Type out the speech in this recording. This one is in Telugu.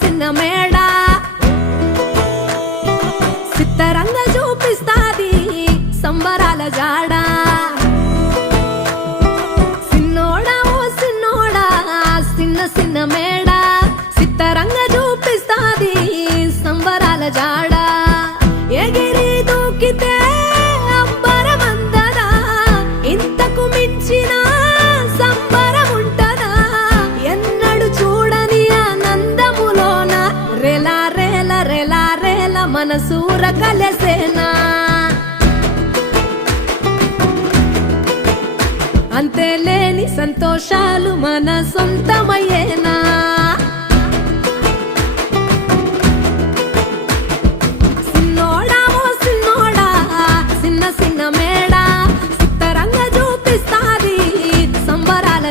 సిన్న మేడ సిత్తరంగా చూపిస్తాది సంబరాల జాడ సిన్నోడా ఓ సిన్నోడా సిన్న సిన్న మేడ సిత్తరంగా చూపిస్తాది సంబరాల జాడ ఎగిరి దూకితే అంబరమందదా ఇంతకు మించిన సంబరం ఉంటదా ఎన్నడు చూడని ఆనందములోన రెలా రేల రెలా రేల మనసూర కలసేనా అంతే లేని సంతోషాలు మన సొంతమయ్యేనా